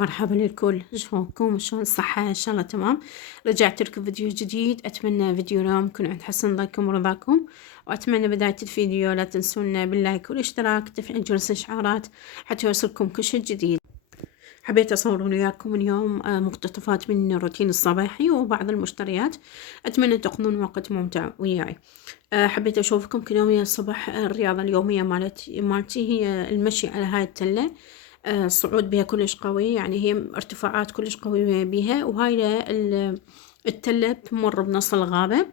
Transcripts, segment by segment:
مرحبا للكل، شلونكم؟ شلون الصحة؟ إن شاء الله تمام. رجعت لكم فيديو جديد، أتمنى فيديو اليوم يكون عند حسن ظنكم ورضاكم. وأتمنى بداية الفيديو لا تنسونا باللايك والاشتراك وتفعيل جرس الإشعارات حتى يوصلكم كل شي جديد. حبيت أصور وياكم اليوم مقتطفات من الروتين الصباحي وبعض المشتريات. أتمنى تقضون وقت ممتع وياي. حبيت أشوفكم كل يوم الصبح. الرياضة اليومية مالتي هي المشي على هاي التلة. الصعود بها كلش قوي، يعني هي ارتفاعات كلش قوية بيها، وهاي التلة تمر بنص الغابة.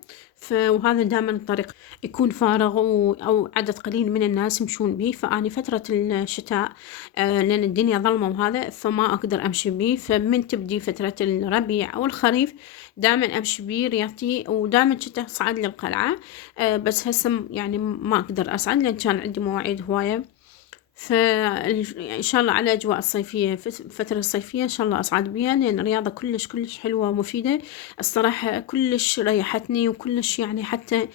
وهذا دائما الطريق يكون فارغ أو عدد قليل من الناس يمشون بيه. فأني فترة الشتاء لأن الدنيا ظلمة وهذا فما أقدر أمشي بيه، فمن تبدي فترة الربيع أو الخريف دائما أمشي بيه رياضتي، ودائما كنت أصعد للقلعة. بس هسه يعني ما أقدر أصعد لأن كان عندي مواعيد هواية. إن شاء الله على أجواء الصيفية، فترة الصيفية إن شاء الله أصعد بيها، لأن الرياضة كلش كلش حلوة ومفيدة. الصراحة كلش ريحتني وكلش يعني حتى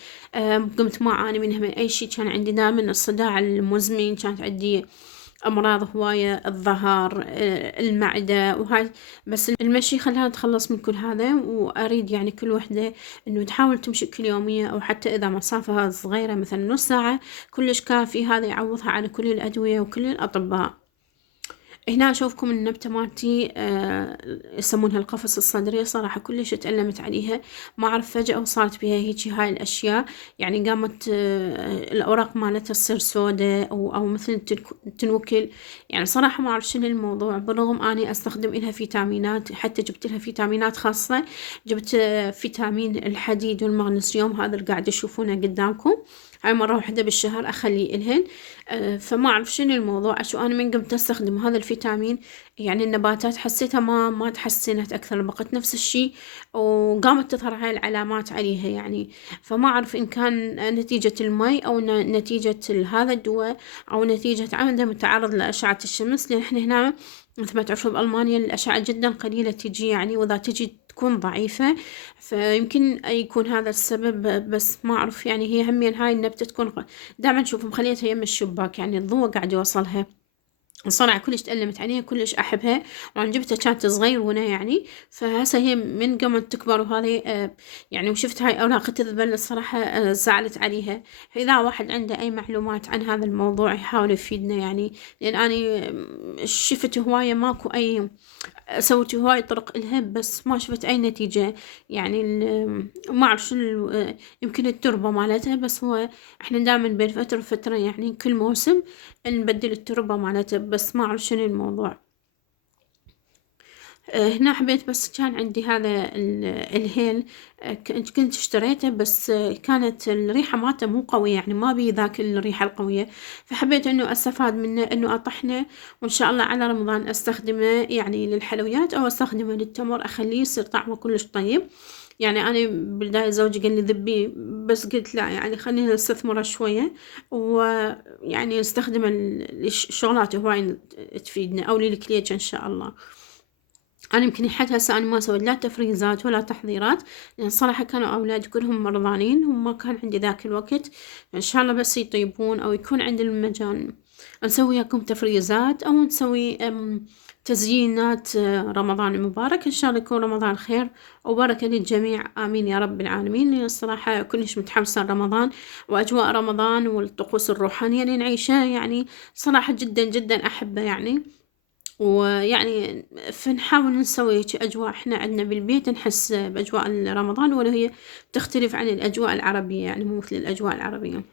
قمت ما أعاني منها من أي شي. كان عندي دائما الصداع المزمن، كانت عندي أمراض هواية، الظهر، المعدة وهاي. بس المشي خلاها نتخلص من كل هذا، وأريد يعني كل وحدة إنه تحاول تمشي كل يومية، أو حتى إذا مسافة صغيرة مثلا نص ساعة كلش كافي. هذا يعوضها على كل الأدوية وكل الأطباء. هنا أشوفكم النبتة مالتي يسمونها القفص الصدري. صراحة كلش تألمت عليها، ما أعرف فجأة وصارت بها هيجي هاي الأشياء. يعني قامت الأوراق مالتها تصير سودة أو مثل تنوكل. يعني صراحة ما أعرف شنو الموضوع، بالرغم أني أستخدم إلها فيتامينات، حتى جبت لها فيتامينات خاصة. جبت فيتامين الحديد والمغنيسيوم، هذا اللي قاعد تشوفونه قدامكم. هاي مرة واحدة بالشهر أخلي إلهن. فما أعرف شنو الموضوع. شو أنا من قمت أستخدم هذا الفيتامين، يعني النباتات حسيتها ما تحسنت أكثر، بقت نفس الشي، وقامت تظهر هاي العلامات عليها يعني. فما أعرف إن كان نتيجة المي أو نتيجة هذا الدواء، أو نتيجة عدم التعرض لأشعة الشمس، لأن إحنا هنا مثل ما تعرفوا بألمانيا الأشعة جدا قليلة تجي يعني، وإذا تجي تكون ضعيفة. فيمكن يكون هذا السبب، بس ما أعرف. يعني هي همين هاي النبتة تكون دائما نشوف مخليتها يم الشباك، يعني الضوء قاعد يوصلها. الصراحة كلش تألمت عليها، كلش أحبها، وأنا جبتها كانت صغيرونة يعني. فهسه هي من قامت تكبر وهذه يعني وشفت هاي أوراق تذبل. الصراحة زعلت عليها. فإذا واحد عنده أي معلومات عن هذا الموضوع يحاول يفيدنا يعني، لأن أنا شفت هواية ماكو أي، سويت هواي طرق إلها بس ما شفت أي نتيجة. يعني ما أعرف شنو يمكن التربة مالتها. بس هو إحنا دائما بين فترة وفترة يعني كل موسم نبدل التربة مالتها، بس ما أعرف شنو الموضوع. هنا حبيت، بس كان عندي هذا الهيل. كنت اشتريته، بس كانت الريحة مالته مو قوية، يعني ما بي ذاك الريحة القوية. فحبيت انه استفاد منه، انه اطحنه وان شاء الله على رمضان استخدمه يعني للحلويات، او استخدمه للتمر اخليه يصير طعمه كلش طيب. يعني انا بالبداية زوجي قال لي ذبيه، بس قلت لا، يعني خلينا نستثمره شوية، ويعني نستخدمه الشغلات هواي تفيدنا، او للكليتش ان شاء الله. أنا يمكن لحد هسه أنا ما سويت لا تفريزات ولا تحضيرات، لأن صراحة كانوا أولادي كلهم مرضانين وما كان عندي ذاك الوقت. إن شاء الله بس يطيبون أو يكون عندي المجال نسوي لكم تفريزات، أو نسوي تزيينات رمضان المبارك. إن شاء الله يكون رمضان خير وبركة للجميع، آمين يا رب العالمين. لأن الصراحة كلش متحمسة رمضان وأجواء رمضان والطقوس الروحانية اللي نعيشها، يعني صراحة جدا جدا أحبه يعني. ويعني فنحاول نسوي هيك أجواء إحنا عندنا بالبيت، نحس بأجواء رمضان، ولا هي تختلف عن الأجواء العربية، يعني مو مثل الأجواء العربية.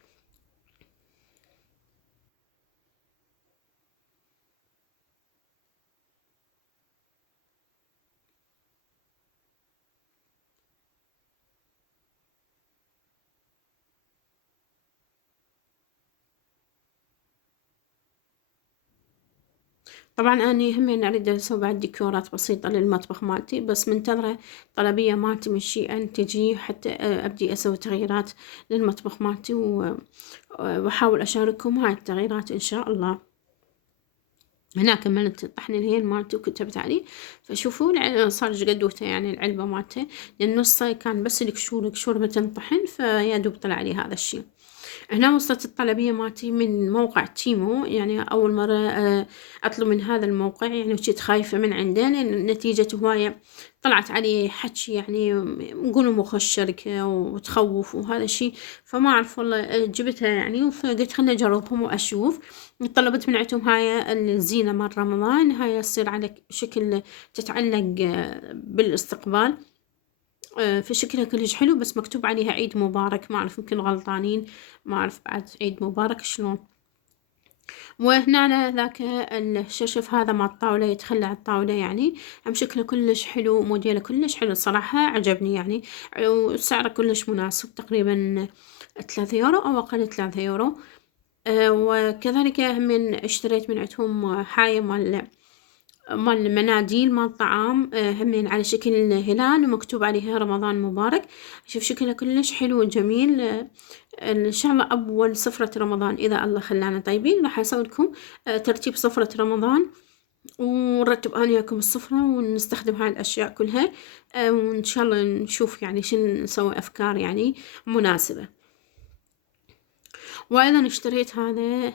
طبعا أنا همين أريد أسوي بعد ديكورات بسيطة للمطبخ مالتي، بس منتظرة طلبية مالتي من شي أن تجي حتى أبدي أسوي تغييرات للمطبخ مالتي، وأحاول أشارككم هاي التغييرات إن شاء الله. هنا كملت طحن الهيل مالتي وكتبت عليه. فشوفوا صار قدوته يعني العلبة مالته، لأن نصه كان بس القشور ما تنطحن، فيا دوب طلع لي هذا الشي. هنا وصلت الطلبية مالتي من موقع تيمو، يعني أول مرة أطلب من هذا الموقع، يعني وكنت خايفة من عنده لأن نتيجة هواية طلعت عليه حكي، يعني نقولوا مخ الشركة وتخوف وهذا الشي، فما أعرف والله جبتها يعني، فقلت خلنا أجربهم وأشوف. طلبت من عندهم هاي الزينة مال رمضان، هاي تصير على شكل تتعلق بالاستقبال، في شكلها كلش حلو، بس مكتوب عليها عيد مبارك، ما أعرف يمكن غلطانين، ما أعرف بعد عيد مبارك شلون. وهنا ذاك الشرشف هذا مع الطاولة يتخلى على الطاولة، يعني هم شكله كلش حلو، موديله كلش حلو الصراحة، عجبني يعني، وسعره كلش مناسب، تقريبا 3 يورو أو أقل 3 يورو. وكذلك هم اشتريت من عندهم حاية مال المناديل مال طعام، همين على شكل هلال ومكتوب عليها رمضان مبارك. شوف شكلها كلش حلو وجميل. ان شاء الله اول سفرة رمضان اذا الله خلانا طيبين راح اسوي لكم ترتيب سفرة رمضان، ونرتب انا وياكم السفرة ونستخدم هاي الاشياء كلها، وان شاء الله نشوف يعني شنو نسوي افكار يعني مناسبة. وايضا اشتريت هذا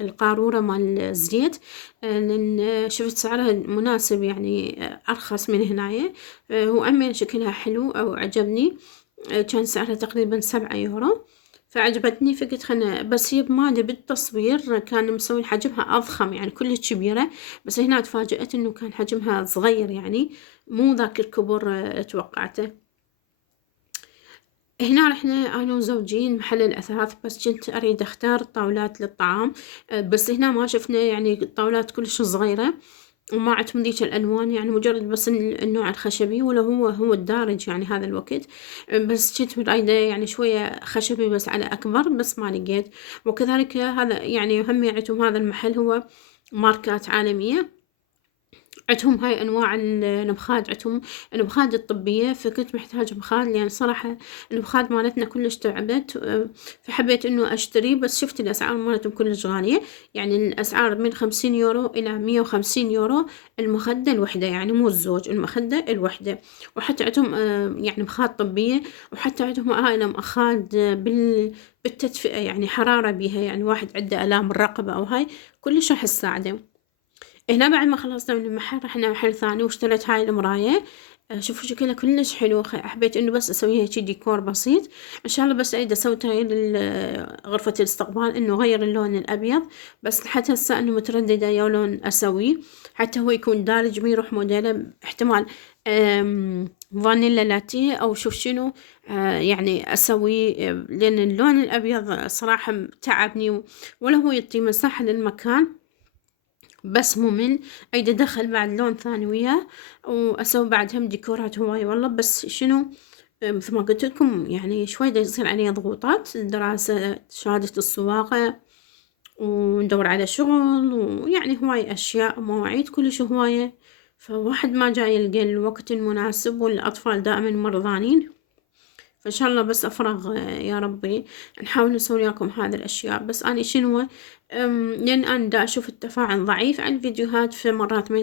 القارورة مال الزيت، لأن شفت سعرها مناسب يعني، أرخص من هنايا، وأمين شكلها حلو أو عجبني. كان سعرها تقريبا 7 يورو، فعجبتني، فقلت خلنا، بس هي بمالي بالتصوير كان مسوي حجمها أضخم يعني كلش كبيرة، بس هنا تفاجأت إنه كان حجمها صغير يعني مو ذاك الكبر توقعته. هنا رحنا أنا وزوجي محل الأثاث، بس كنت أريد أختار طاولات للطعام، بس هنا ما شفنا يعني الطاولات كلش صغيرة وما عندهم ذيك الألوان، يعني مجرد بس النوع الخشبي، ولا هو الدارج يعني هذا الوقت، بس كنت رايدة يعني شوية خشبي بس على أكبر، بس ما لقيت. وكذلك هذا يعني هم عندهم هذا المحل هو ماركات عالمية، عندهم هاي أنواع النبخات، عندهم النبخات الطبية، فكنت محتاجة مخاد لأن صراحة النبخات مالتنا كلش تعبت، فحبيت إنه أشتري، بس شفت الأسعار مالتهم كلش غالية، يعني الأسعار من 50 يورو إلى 150 يورو المخدة الوحدة، يعني مو الزوج، المخدة الوحدة. وحتى عندهم يعني مخاد طبية، وحتى عندهم هاي مخاد بالتدفئة، يعني حرارة بيها، يعني واحد عنده آلام الرقبة أو هاي كلش راح تساعده. هنا بعد ما خلصنا من المحل رحنا محل ثاني واشتريت هاي المراية، شوفوا شكلها كلش حلو، حبيت انه بس اسويها هيجي ديكور بسيط، ان شاء الله بس اريد اسوي هاي غرفة الاستقبال انه غير اللون الابيض، بس لحد هسه انه مترددة يا لون اسويه، حتى هو يكون دارج ما يروح موديله، احتمال فانيلا لاتيه او شوف شنو، يعني اسوي، لان اللون الابيض صراحة تعبني، ولا هو يعطي مساحة للمكان، بس ممل، أريد أدخل بعد لون ثاني وياه، وأسوي بعد هم ديكورات هواي والله، بس شنو مثل ما قلت لكم يعني شوي دا يصير علي ضغوطات، دراسة، شهادة السواقة، وندور على شغل، ويعني هواي أشياء مواعيد كلش هواية، فواحد ما جاي يلقى الوقت المناسب، والأطفال دائما مرضانين، فإن شاء الله بس أفرغ يا ربي نحاول نسوي لكم هذه الأشياء. بس أنا شنو لأن أنا دا أشوف التفاعل ضعيف على الفيديوهات، في مرات ما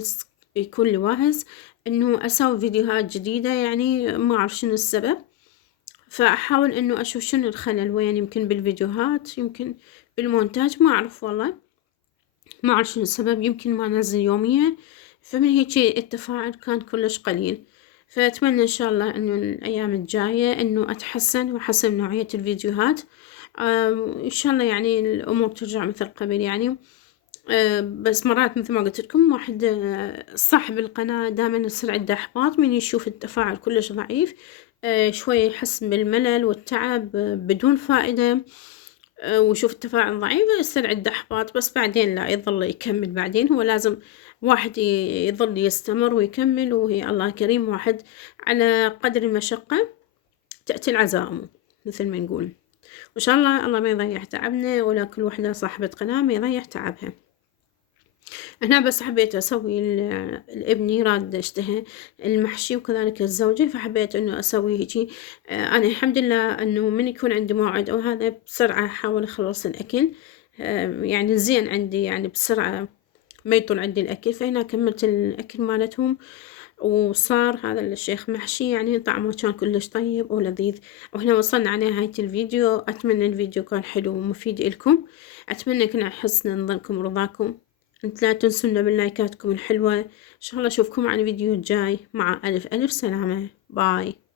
يكون لي واهز إنه أسوي فيديوهات جديدة، يعني ما أعرف شنو السبب، فأحاول إنه أشوف شنو الخلل وين، يمكن بالفيديوهات، يمكن بالمونتاج، ما أعرف والله، ما أعرف شنو السبب، يمكن ما أنزل يوميا، فمن هيك التفاعل كان كلش قليل. فأتمنى إن شاء الله إنه الأيام الجاية إنه أتحسن وأحسن نوعية الفيديوهات، إن شاء الله يعني الأمور ترجع مثل قبل يعني. بس مرات مثل ما قلت لكم واحد صاحب القناة دائما يصير عنده إحباط من يشوف التفاعل كلش ضعيف، شوية يحس بالملل والتعب بدون فائدة، ويشوف التفاعل ضعيف يصير عنده إحباط، بس بعدين لا، يظل يكمل، بعدين هو لازم واحد يظل يستمر ويكمل، وهي الله كريم، واحد على قدر المشقة تأتي العزائم مثل ما نقول، وإن شاء الله الله ما يضيع تعبنا، ولا كل وحدة صاحبة قناة ما يضيع تعبها. هنا بس حبيت أسوي الابني راد اشتهى المحشي، وكذلك الزوجة، فحبيت إنه أسوي هيجي، أنا الحمد لله إنه من يكون عندي موعد أو هذا بسرعة أحاول أخلص الأكل، يعني زين عندي يعني بسرعة ما يطول عندي الأكل، فهنا كملت الأكل مالتهم، وصار هذا الشيخ محشي يعني طعمه كان كلش طيب ولذيذ. وهنا وصلنا على نهاية الفيديو. أتمنى الفيديو كان حلو ومفيد إلكم. أتمنى كنا حسن نظنكم ورضاكم. انت لا تنسونا باللايكاتكم الحلوة. إن شاء الله أشوفكم على الفيديو الجاي. مع ألف ألف سلامة. باي.